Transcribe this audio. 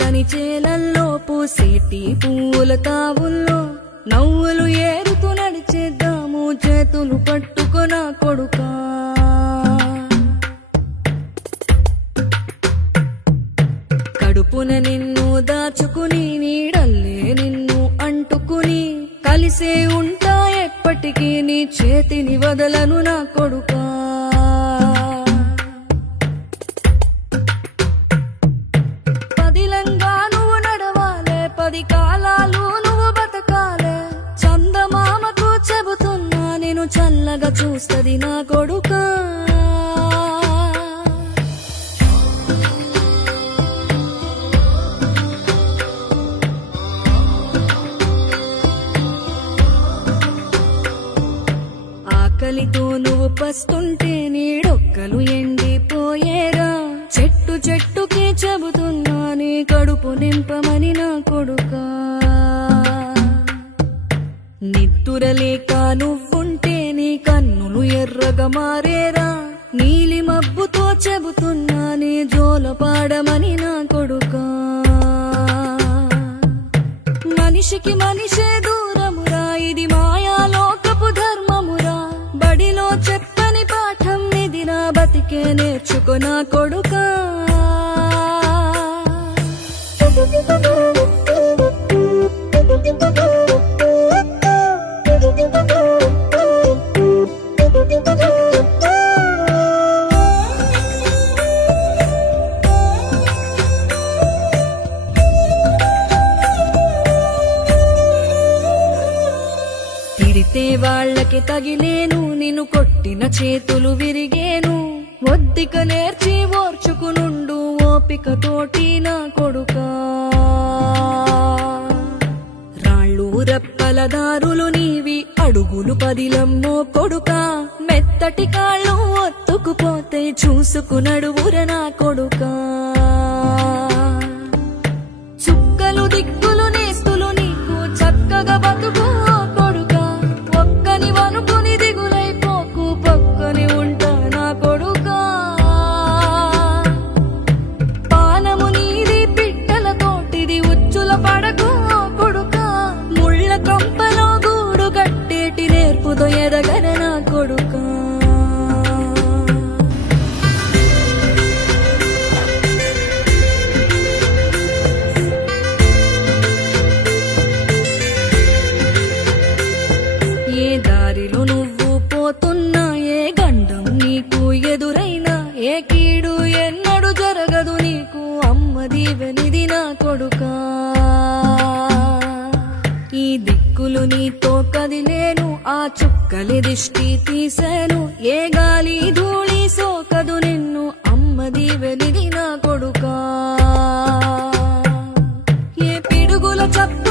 పచ్చని చేలల్లో పూసేటి పూల తావుల్లో నవ్వులు ఏరుతూ నడిచేద్దాము చేతులు పట్టుకొన కొడుకా కడుపున నిన్ను దాచుకుని నీడల్లే నిన్ను అంటుకుని కలిసే ఉంటా ఎప్పటికీ నీ చేతిని వదలను నా కొడుకా పదిలంగా నువ్వు నడవాలే 10 కాలాలు నువ్వు బతకాలే చందమామకు చెబుతున్నా నేను చల్లగా చూస్తది నా కొడుకా ఆకలితో నువ్వు పస్తుంటే నీడొక్కలు ఎండిపోయేరా చెట్టు చెట్టుకే చెబుతున్నా నీ కడుపు నింపమని నా కొడుకా నిద్దురలేక నువ్వుంటే నీ కన్నులు ఎర్రగా మారేరా నీలి మబ్బుతో చెబుతున్నా నీ జోల పాడమని నా కొడుకా మనిషికి మనిషే దూరమురా ఇది మాయాలోకపు ధర్మమురా బడిలో చెప్పని పాఠం నిదిరా బతికే నేర్చుకో నా కొడుకా తిడితే వాళ్ళకి తగిలేను నిన్ను కొట్టిన చేతులు విరిగేను ఒద్దిక నేర్చి ఓర్చుకునుండు ఓపికతోటి నా కొడుకా రాళ్ళు రప్పల దారులు నీవి అడుగులు పదిలమ్మో కొడుకా మెత్తటి కాళ్ళు ఒత్తుకుపోతే చూసుకునడువుర నా కొడుకా చుక్కలు దిక్కులు నేస్తులు నీకు చక్కగా బతుకు కొడుకా ఒక్కని వనుకుని దిగులైపోకు పక్కని ఉంటా నా కొడుకా పానము నీది పిట్టల తోటిది ఉచ్చుల పడకు కొడుకా ముళ్ళ కంపలో గూడు కట్టేటి నేర్పుతో ఎదగన నా కొడుకా ఏ దారిలో నువ్వు పోతున్నా ఏ గండం నీకు ఎదురైనా ఏ కీడు ఎన్నడు జరగదు నీకు అమ్మ దీవెనిది నా కొడుకా ఈ దిక్కులు నీతో కదిలేను ఆ చుక్కలి దిష్టి తీసేను ఏ గాలి ధూళి సోకదు నిన్ను అమ్మ దీవెనిది నా కొడుకా ఏ పిడుగుల చప్ప